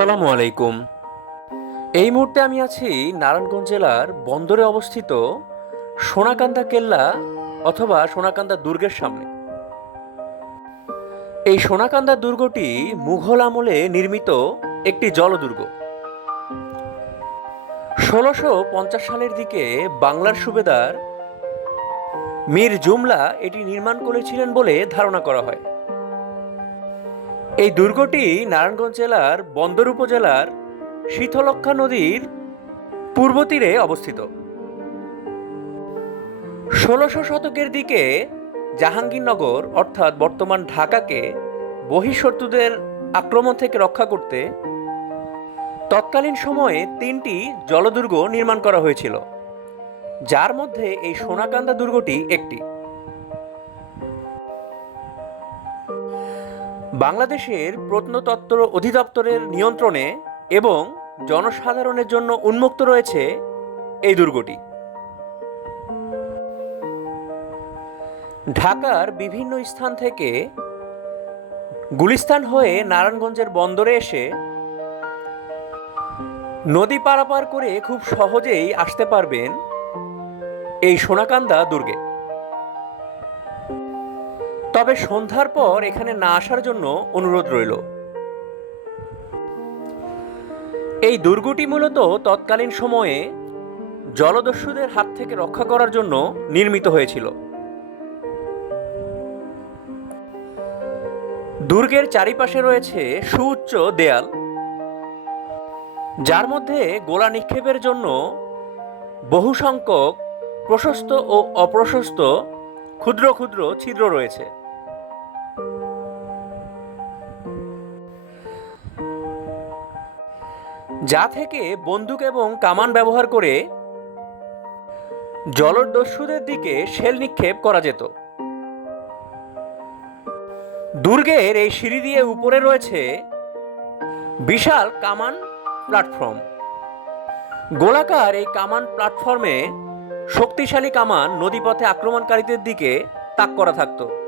আসসালামু আলাইকুম। এই মুহূর্তে আমি আছি নারায়ণগঞ্জ জেলার বন্দরে অবস্থিত সোনাকান্দা কেল্লা অথবা সোনাকান্দা দুর্গের সামনে। এই সোনাকান্দা দুর্গটি মুঘল আমলে নির্মিত একটি জলদুর্গ। ষোলোশো পঞ্চাশ সালের দিকে বাংলার সুবেদার মীর জুমলা এটি নির্মাণ করেছিলেন বলে ধারণা করা হয়। এই দুর্গটি নারায়ণগঞ্জ জেলার বন্দর উপজেলার শীতলক্ষা নদীর পূর্ব তীরে অবস্থিত। ষোলোশো শতকের দিকে জাহাঙ্গীরনগর, অর্থাৎ বর্তমান ঢাকাকে বহিঃশত্রুদের আক্রমণ থেকে রক্ষা করতে তৎকালীন সময়ে তিনটি জলদুর্গ নির্মাণ করা হয়েছিল, যার মধ্যে এই সোনাকান্দা দুর্গটি একটি। বাংলাদেশের প্রত্নতত্ত্ব অধিদপ্তরের নিয়ন্ত্রণে এবং জনসাধারণের জন্য উন্মুক্ত রয়েছে এই দুর্গটি। ঢাকার বিভিন্ন স্থান থেকে গুলিস্তান হয়ে নারায়ণগঞ্জের বন্দরে এসে নদী পারাপার করে খুব সহজেই আসতে পারবেন এই সোনাকান্দা দুর্গে। তবে সন্ধ্যার পর এখানে না আসার জন্য অনুরোধ রইল। এই দুর্গটি মূলত তৎকালীন সময়ে জলদস্যুদের হাত থেকে রক্ষা করার জন্য নির্মিত হয়েছিল। দুর্গের চারিপাশে রয়েছে সুউচ্চ দেয়াল, যার মধ্যে গোলা নিক্ষেপের জন্য বহু সংখ্যক প্রশস্ত ও অপ্রশস্ত ক্ষুদ্র ক্ষুদ্র ছিদ্র রয়েছে। যা থেকে বন্দুক এবং কামান ব্যবহার করে জলদস্যুদের দিকে শেল নিক্ষেপ করা যেত। দুর্গের এই সিঁড়ি দিয়ে উপরে রয়েছে বিশাল কামান প্ল্যাটফর্ম। গোলাকার এই কামান প্ল্যাটফর্মে শক্তিশালী কামান নদীপথে আক্রমণকারীদের দিকে তাক করা থাকতো।